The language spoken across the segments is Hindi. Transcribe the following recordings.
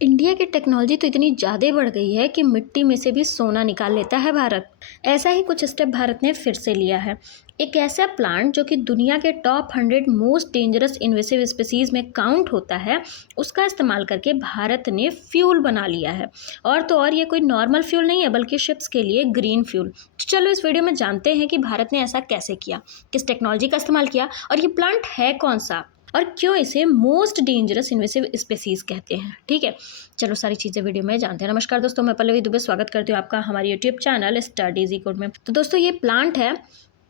इंडिया की टेक्नोलॉजी तो इतनी ज़्यादा बढ़ गई है कि मिट्टी में से भी सोना निकाल लेता है भारत। ऐसा ही कुछ स्टेप भारत ने फिर से लिया है। एक ऐसा प्लांट जो कि दुनिया के top 100 most dangerous invasive species में काउंट होता है, उसका इस्तेमाल करके भारत ने फ्यूल बना लिया है। और तो और ये कोई नॉर्मल फ्यूल नहीं है, बल्कि शिप्स के लिए ग्रीन फ्यूल। तो चलो इस वीडियो में जानते हैं कि भारत ने ऐसा कैसे किया, किस टेक्नोलॉजी का इस्तेमाल किया और ये प्लांट है कौन सा, और क्यों इसे मोस्ट डेंजरस इन्वेसिव स्पीसीज कहते हैं। ठीक है, चलो सारी चीज़ें वीडियो में जानते हैं। नमस्कार दोस्तों, मैं पल्लवी दुबे स्वागत करती हूँ आपका हमारे यूट्यूब चैनल स्टडीज कोड में। तो दोस्तों ये प्लांट है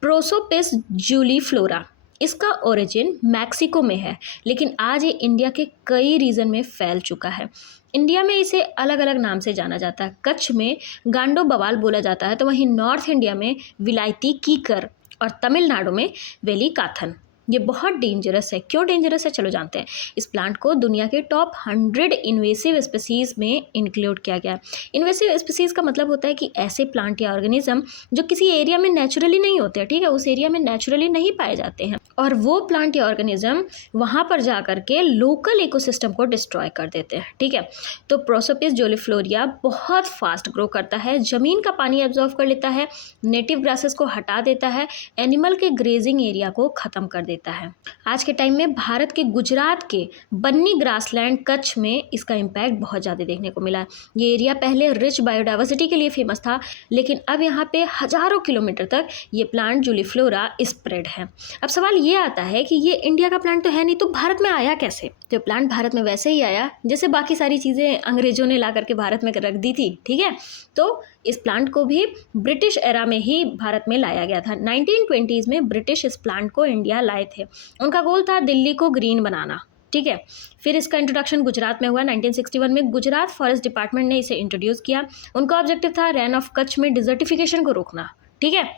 प्रोसोपिस जूलीफ्लोरा। इसका ओरिजिन मैक्सिको में है, लेकिन आज ये इंडिया के कई रीजन में फैल चुका है। इंडिया में इसे अलग अलग नाम से जाना जाता है। कच्छ में गांडो बवाल बोला जाता है, तो वहीं नॉर्थ इंडिया में विलायती कीकर और तमिलनाडु में वेली काथन। ये बहुत डेंजरस है। क्यों डेंजरस है, चलो जानते हैं। इस प्लांट को दुनिया के टॉप 100 इन्वेसिव स्पीसीज में इंक्लूड किया गया है। इन्वेसिव स्पीसीज का मतलब होता है कि ऐसे प्लांट या ऑर्गेनिज्म जो किसी एरिया में नेचुरली नहीं होते, ठीक है, उस एरिया में नेचुरली नहीं पाए जाते हैं, और वो प्लांट या ऑर्गेनिज्म वहाँ पर जा करके लोकल इकोसिस्टम को डिस्ट्रॉय कर देते हैं। ठीक है, तो प्रोसोपिस जोलीफ्लोरिया बहुत फास्ट ग्रो करता है, ज़मीन का पानी एब्जॉर्व कर लेता है, नेटिव ग्रासेस को हटा देता है, एनिमल के ग्रेजिंग एरिया को ख़त्म कर देता है। आज के टाइम में भारत के गुजरात के बन्नी ग्रासलैंड कच्छ में इसका इम्पैक्ट बहुत ज़्यादा देखने को मिला है। ये एरिया पहले रिच बायोडाइवर्सिटी के लिए फेमस था, लेकिन अब यहाँ पे हजारों किलोमीटर तक ये प्लांट जूलीफ्लोरा स्प्रेड है। अब सवाल ये आता है कि ये इंडिया का प्लांट तो है नहीं, तो भारत में आया कैसे? तो प्लांट भारत में वैसे ही आया जैसे बाकी सारी चीज़ें अंग्रेजों ने ला करके भारत में रख दी थी। ठीक है, तो इस प्लांट को भी ब्रिटिश एरा में ही भारत में लाया गया था। 1920s में ब्रिटिश इस प्लांट को इंडिया लाए थे। उनका गोल था दिल्ली को ग्रीन बनाना। ठीक है, फिर इसका इंट्रोडक्शन गुजरात में हुआ। 1961 में गुजरात फॉरेस्ट डिपार्टमेंट ने इसे इंट्रोड्यूस किया। उनका ऑब्जेक्टिव था रैन ऑफ कच्छ में डिजर्टिफिकेशन को रोकना। ठीक है,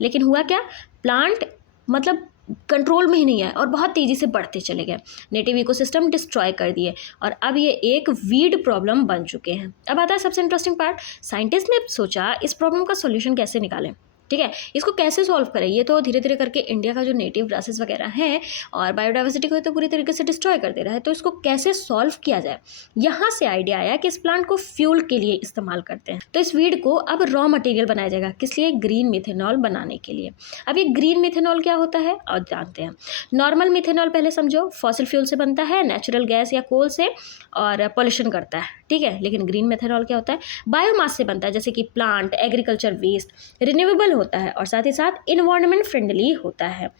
लेकिन हुआ क्या, प्लांट मतलब कंट्रोल में ही नहीं है और बहुत तेज़ी से बढ़ते चले गए, नेटिव इकोसिस्टम डिस्ट्रॉय कर दिए, और अब ये एक वीड प्रॉब्लम बन चुके हैं। अब आता है सबसे इंटरेस्टिंग पार्ट। साइंटिस्ट ने सोचा इस प्रॉब्लम का सॉल्यूशन कैसे निकालें। ठीक है, इसको कैसे सॉल्व करें। ये तो धीरे धीरे करके इंडिया का जो नेटिव ग्रासेस वगैरह हैं और बायोडाइवर्सिटी को तो पूरी तरीके से डिस्ट्रॉय कर दे रहा है, तो इसको कैसे सॉल्व किया जाए। यहाँ से आइडिया आया कि इस प्लांट को फ्यूल के लिए इस्तेमाल करते हैं। तो इस वीड को अब रॉ मटेरियल बनाया जाएगा, किस लिए, ग्रीन मिथेनॉल बनाने के लिए। अब ये ग्रीन मिथेनॉल क्या होता है और जानते हैं। नॉर्मल मिथेनॉल पहले समझो फॉसिल फ्यूल से बनता है, नेचुरल गैस या कोल से, और पॉल्यूशन करता है। ठीक है, लेकिन ग्रीन मिथेनॉल क्या होता है, बायोमास से बनता है, जैसे कि प्लांट, एग्रीकल्चर वेस्ट, रिन्यूएबल होता है और साथ ही साथ इन्वायरमेंट फ्रेंडली होता है।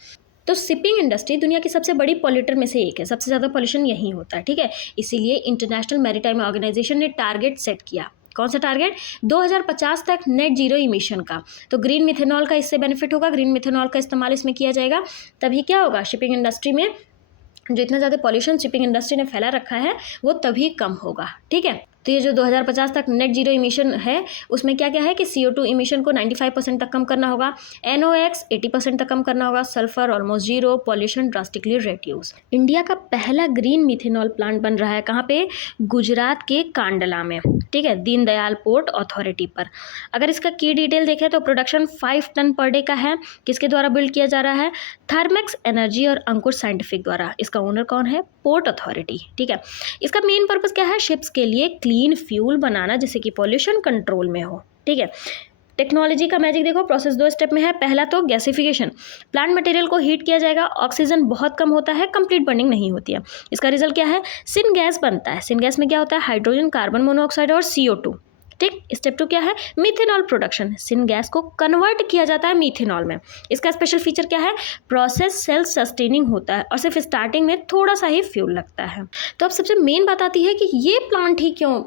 तो शिपिंग इंडस्ट्री दुनिया की सबसे बड़ी पॉल्यूटर में से एक है, सबसे ज़्यादा पॉल्यूशन यहीं होता है। ठीक है, इसीलिए इंटरनेशनल मैरीटाइम ऑर्गेनाइजेशन ने टारगेट सेट किया। कौन सा टारगेट, 2050 तक नेट जीरो इमिशन का। तो ग्रीन मिथेनॉल का इससे बेनिफिट होगा, ग्रीन मिथेनॉल का इस्तेमाल इसमें किया जाएगा। तभी क्या होगा, शिपिंग इंडस्ट्री में जो इतना ज़्यादा पॉल्यूशन शिपिंग इंडस्ट्री ने फैला रखा है वो तभी कम होगा। ठीक है, तो ये जो 2050 तक नेट जीरो इमिशन है, उसमें क्या क्या है कि CO2 इमिशन को 95% तक कम करना होगा, NOx 80% तक कम करना होगा, sulphur almost zero, pollution drastically reduce. India का पहला ग्रीन मिथेनॉल प्लांट बन रहा है कहाँ पे, गुजरात के कांडला में। ठीक है, दीनदयाल पोर्ट अथॉरिटी पर। अगर इसका की डिटेल देखें तो प्रोडक्शन 5 टन पर डे का है। किसके द्वारा बिल्ड किया जा रहा है, थर्मेक्स एनर्जी और अंकुर साइंटिफिक द्वारा। इसका ओनर कौन है, पोर्ट अथॉरिटी। ठीक है, इसका मेन पर्पस क्या है, शिप्स के लिए क्लीन फ्यूल बनाना, जिससे कि पॉल्यूशन कंट्रोल में हो। ठीक है, टेक्नोलॉजी का मैजिक देखो, प्रोसेस 2 स्टेप में है। पहला तो गैसिफिकेशन, प्लांट मटेरियल को हीट किया जाएगा, ऑक्सीजन बहुत कम होता है, कंप्लीट बर्निंग नहीं होती है। इसका रिजल्ट क्या है, सिन गैस बनता है। सिन गैस में क्या होता है, हाइड्रोजन, कार्बन मोनोऑक्साइड और CO2। ठीक, स्टेप 2 क्या है, मिथेनॉल प्रोडक्शन। सिन गैस को कन्वर्ट किया जाता है मिथेनॉल में। इसका स्पेशल फीचर क्या है, प्रोसेस सेल्फ सस्टेनिंग होता है और सिर्फ स्टार्टिंग में थोड़ा सा ही फ्यूल लगता है। तो अब सबसे मेन बात आती है कि ये प्लांट ही क्यों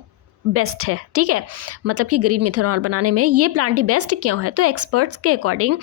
बेस्ट है। ठीक है, मतलब कि ग्रीन मिथेनॉल बनाने में ये प्लांट ही बेस्ट क्यों है। तो एक्सपर्ट्स के अकॉर्डिंग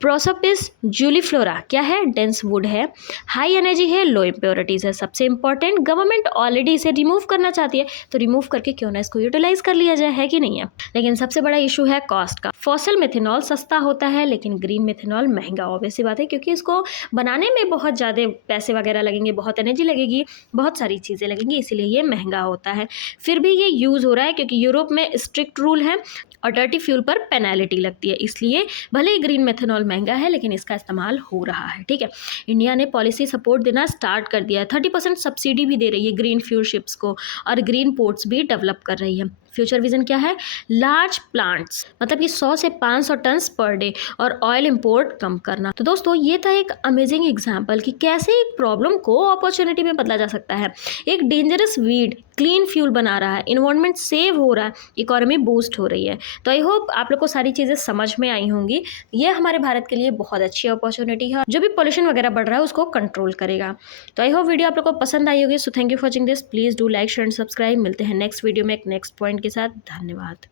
प्रोसोपिस जूलीफ्लोरा क्या है, डेंस वुड है, हाई एनर्जी है, लो इम्प्योरिटीज़ है। सबसे इंपॉर्टेंट, गवर्नमेंट ऑलरेडी इसे रिमूव करना चाहती है, तो रिमूव करके क्यों ना इसको यूटिलाइज कर लिया जाए, है कि नहीं है। लेकिन सबसे बड़ा इशू है कॉस्ट का। फॉसिल मिथेनॉल सस्ता होता है, लेकिन ग्रीन मिथेनॉल महंगा। ऑब्वियस सी बात है, क्योंकि इसको बनाने में बहुत ज़्यादा पैसे वगैरह लगेंगे, बहुत एनर्जी लगेगी, बहुत सारी चीज़ें लगेंगी, इसीलिए ये महंगा होता है। फिर भी ये यूज यूज़ हो रहा है क्योंकि यूरोप में स्ट्रिक्ट रूल है और डर्टी फ्यूल पर पेनल्टी लगती है, इसलिए भले ही ग्रीन मेथनॉल महंगा है लेकिन इसका इस्तेमाल हो रहा है। ठीक है, इंडिया ने पॉलिसी सपोर्ट देना स्टार्ट कर दिया है, 30% सब्सिडी भी दे रही है ग्रीन फ्यूल शिप्स को और ग्रीन पोर्ट्स भी डेवलप कर रही है। फ्यूचर विजन क्या है? लार्ज प्लांट्स, मतलब कि 100 से 500 टन्स पर डे और ऑयल इंपोर्ट कम करना। तो दोस्तों ये था एक अमेजिंग एग्जांपल कि कैसे एक प्रॉब्लम को अपॉर्चुनिटी में बदला जा सकता है। एक डेंजरस वीड क्लीन फ्यूल बना रहा है, इन्वायरमेंट सेव हो रहा है, इकोनॉमी बूस्ट हो रही है। तो आई होप आप लोग को सारी चीज़ें समझ में आई होंगी। ये हमारे भारत के लिए बहुत अच्छी अपॉर्चुनिटी है, जो भी पॉल्यूशन वगैरह बढ़ रहा है उसको कंट्रोल करेगा। तो आई होप वीडियो आप लोग को पसंद आई होगी। So thank you for watching this. Please do like share and subscribe. मिलते हैं नेक्स्ट वीडियो में एक नेक्स्ट पॉइंट के साथ। धन्यवाद।